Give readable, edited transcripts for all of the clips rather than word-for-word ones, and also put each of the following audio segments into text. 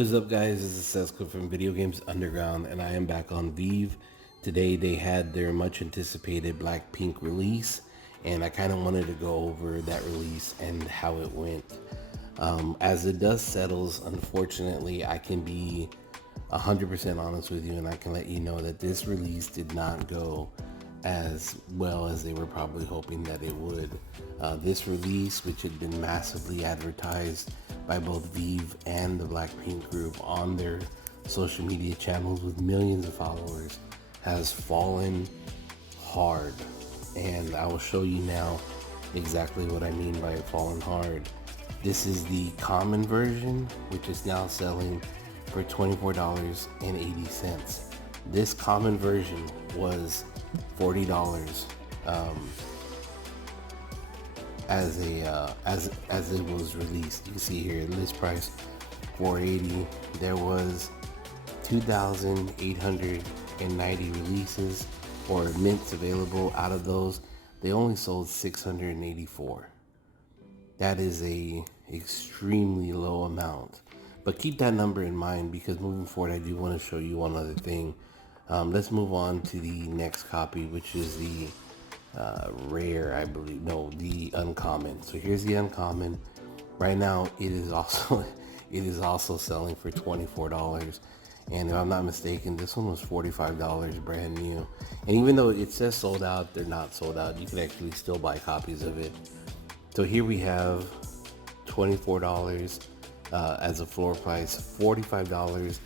What is up, guys? This is Sesko from Video Games Underground, and I am back on VeVe. Today they had their much anticipated BlackPink release, and I kind of wanted to go over that release and how it went. As the dust settles, unfortunately, I can be 100% honest with you, and I can let you know that this release did not go as well as they were probably hoping that it would. This release, which had been massively advertised by both VeVe and the BlackPink group on their social media channels with millions of followers, has fallen hard. And I will show you now exactly what I mean by fallen hard. This is the common version, which is now selling for $24.80. This common version was $40 as it was released. You can see here list price $480. There was 2,890 releases or mints available. Out of those, they only sold 684. That is a extremely low amount. But keep that number in mind, because moving forward, I do want to show you one other thing. Let's move on to the next copy, which is the rare, I believe. No, the uncommon. So here's the uncommon. Right now, it is also selling for $24. And if I'm not mistaken, this one was $45 brand new. And even though it says sold out, they're not sold out. You can actually still buy copies of it. So here we have $24 as a floor price, $45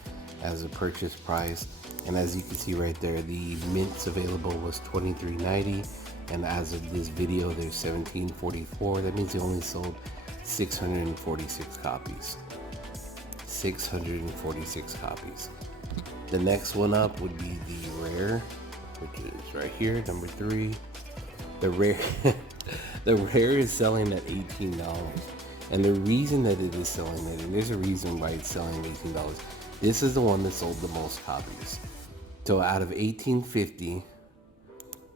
as a purchase price. And as you can see right there, the mints available was $23.90, and as of this video, there's $17.44. That means they only sold 646 copies. 646 copies. The next one up would be the rare, which is right here, number 3. The rare, the rare is selling at $18. And the reason that it is selling it, and there's a reason why it's selling $18. This is the one that sold the most copies. So out of 1850,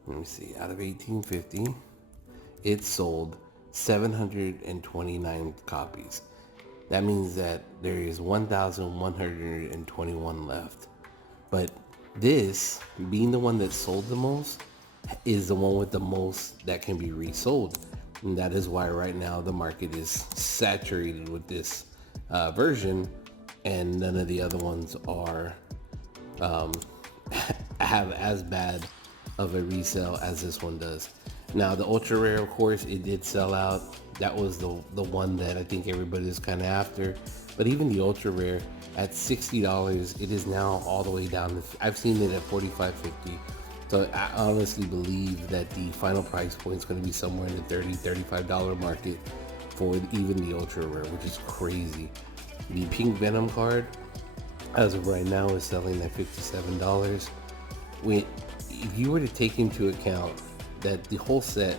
let me see, out of 1850, it sold 729 copies. That means that there is 1,121 left. But this, being the one that sold the most, is the one with the most that can be resold. And that is why right now the market is saturated with this version, and none of the other ones are have as bad of a resale as this one does. Now the ultra rare, of course, it did sell out. That was the one that I think everybody is kind of after. But even the ultra rare at $60, it is now all the way down to, I've seen it at $45.50. So I honestly believe that the final price point is going to be somewhere in the $30-$35 market for even the ultra rare, which is crazy. The pink Venom card, as of right now, is selling at $57. If you were to take into account that the whole set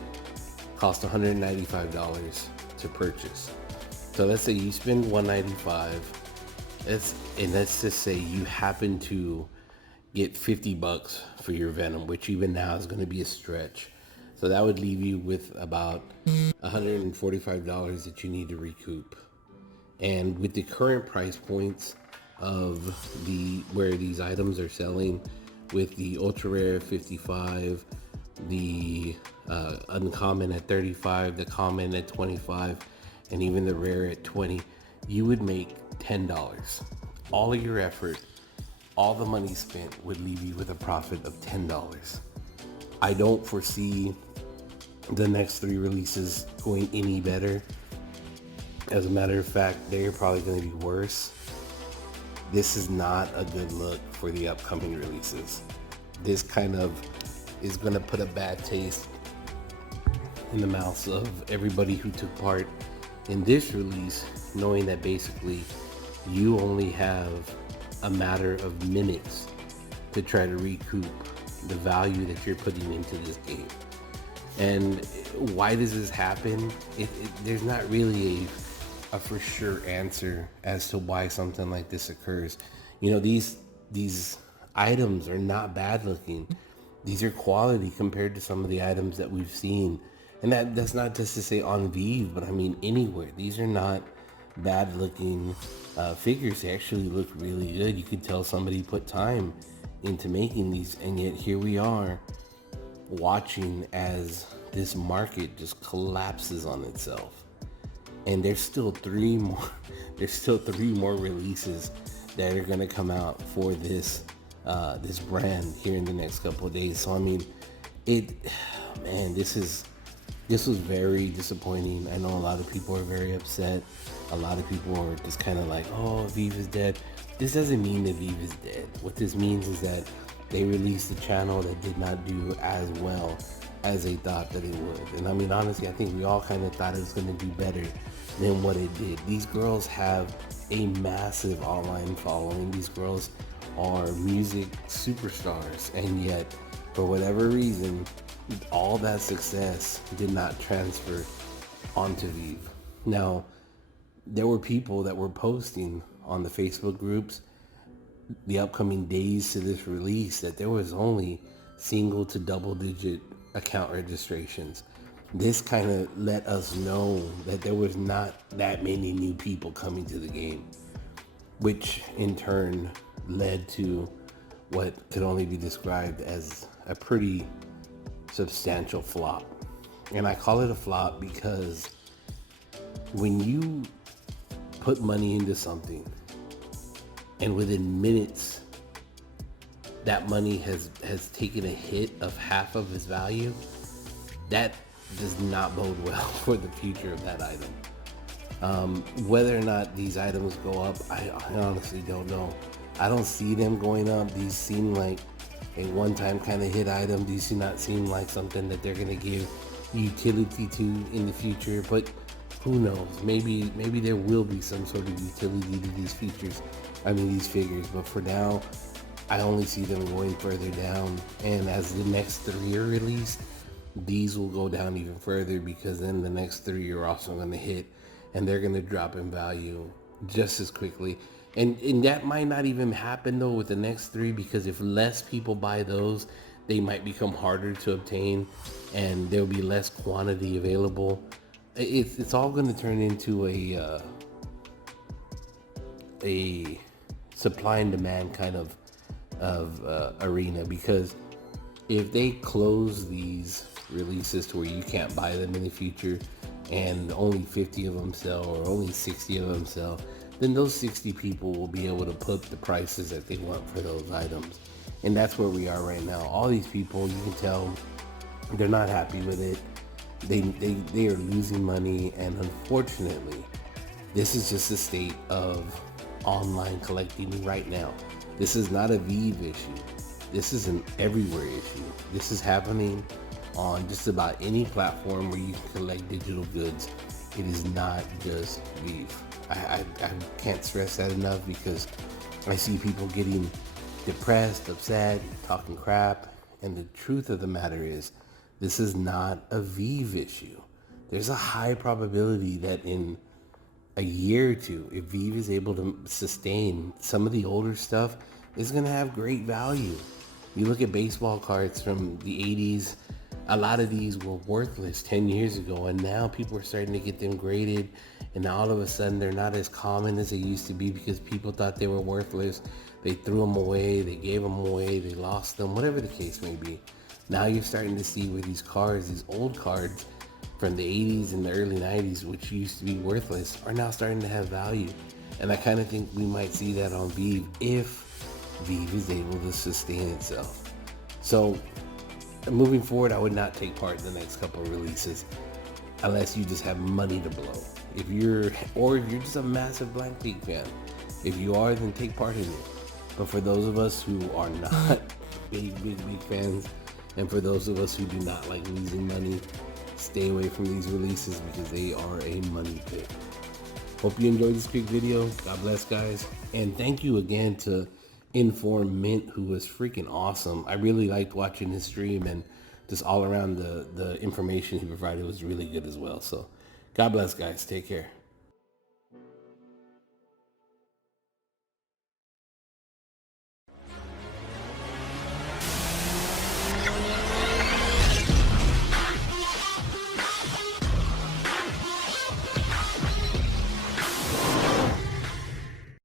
cost $195 to purchase, so let's say you spend $195, and let's just say you happen to get $50 for your Venom, which even now is going to be a stretch. So that would leave you with about $145 that you need to recoup. And with the current price points of where these items are selling, with the ultra rare at 55, the uncommon at 35, the common at 25, and even the rare at 20, you would make $10. All of your effort, all the money spent, would leave you with a profit of $10. I don't foresee the next 3 releases going any better. As a matter of fact, they're probably going to be worse. This is not a good look for the upcoming releases. This kind of is going to put a bad taste in the mouths of everybody who took part in this release, knowing that basically you only have a matter of minutes to try to recoup the value that you're putting into this game. And why does this happen? There's not really a for sure answer as to why something like this occurs. You know, these items are not bad looking. These are quality compared to some of the items that we've seen. And that's not just to say on VeVe, but I mean anywhere. These are not bad looking figures. They actually look really good. You could tell somebody put time into making these, and yet here we are watching as this market just collapses on itself. And there's still three more there's still three more releases that are going to come out for this this brand here in the next couple of days. So I mean, it man, this was very disappointing. I know a lot of people are very upset. A lot of people are just kind of like, oh, VeVe is dead. This doesn't mean that VeVe is dead. What this means is that they released a channel that did not do as well as they thought that it would. And I mean, honestly, I think we all kind of thought it was going to do better than what it did. These girls have a massive online following. These girls are music superstars, and yet, for whatever reason, all that success did not transfer onto VeVe. Now, there were people that were posting on the Facebook groups the upcoming days to this release that there was only single to double digit account registrations. This kind of let us know that there was not that many new people coming to the game, which in turn led to what could only be described as a pretty substantial flop. And I call it a flop because when you put money into something and within minutes that money has taken a hit of half of its value, that does not bode well for the future of that item. Whether or not these items go up, I honestly don't know. I don't see them going up. These seem like a one-time kind of hit item. These do not seem like something that they're going to give utility to in the future, but who knows? Maybe there will be some sort of utility to these features. These figures, but for now, I only see them going further down. And as the next three are released, these will go down even further, because then the next three are also going to hit, and they're going to drop in value just as quickly. And that might not even happen though with the next three, because if less people buy those, they might become harder to obtain, and there'll be less quantity available. It's all going to turn into a supply and demand kind of arena, because if they close these releases to where you can't buy them in the future, and only 50 of them sell or only 60 of them sell, then those 60 people will be able to put the prices that they want for those items. And that's where we are right now. All these people, you can tell they're not happy with it. They are losing money, and unfortunately, this is just the state of online collecting right now. This is not a VeVe issue. This is an everywhere issue. This is happening on just about any platform where you can collect digital goods. It is not just VeVe. I can't stress that enough, because I see people getting depressed, upset, talking crap, and the truth of the matter is, this is not a VeVe issue. There's a high probability that in a year or two, if VeVe is able to sustain, some of the older stuff is going to have great value. You look at baseball cards from the 80s, a lot of these were worthless 10 years ago, and now people are starting to get them graded, and now all of a sudden they're not as common as they used to be, because people thought they were worthless. They threw them away, they gave them away, they lost them, whatever the case may be. Now you're starting to see where these cards, these old cards from the 80s and the early 90s, which used to be worthless, are now starting to have value. And I kind of think we might see that on VeVe if VeVe is able to sustain itself. So moving forward, I would not take part in the next couple of releases unless you just have money to blow. If you're just a massive BlackPink fan. If you are, then take part in it. But for those of us who are not big fans, and for those of us who do not like losing money, stay away from these releases, because they are a money pit. Hope you enjoyed this quick video. God bless, guys. And thank you again to Inform Mint, who was freaking awesome. I really liked watching his stream, and just all around the information he provided was really good as well. So God bless, guys. Take care.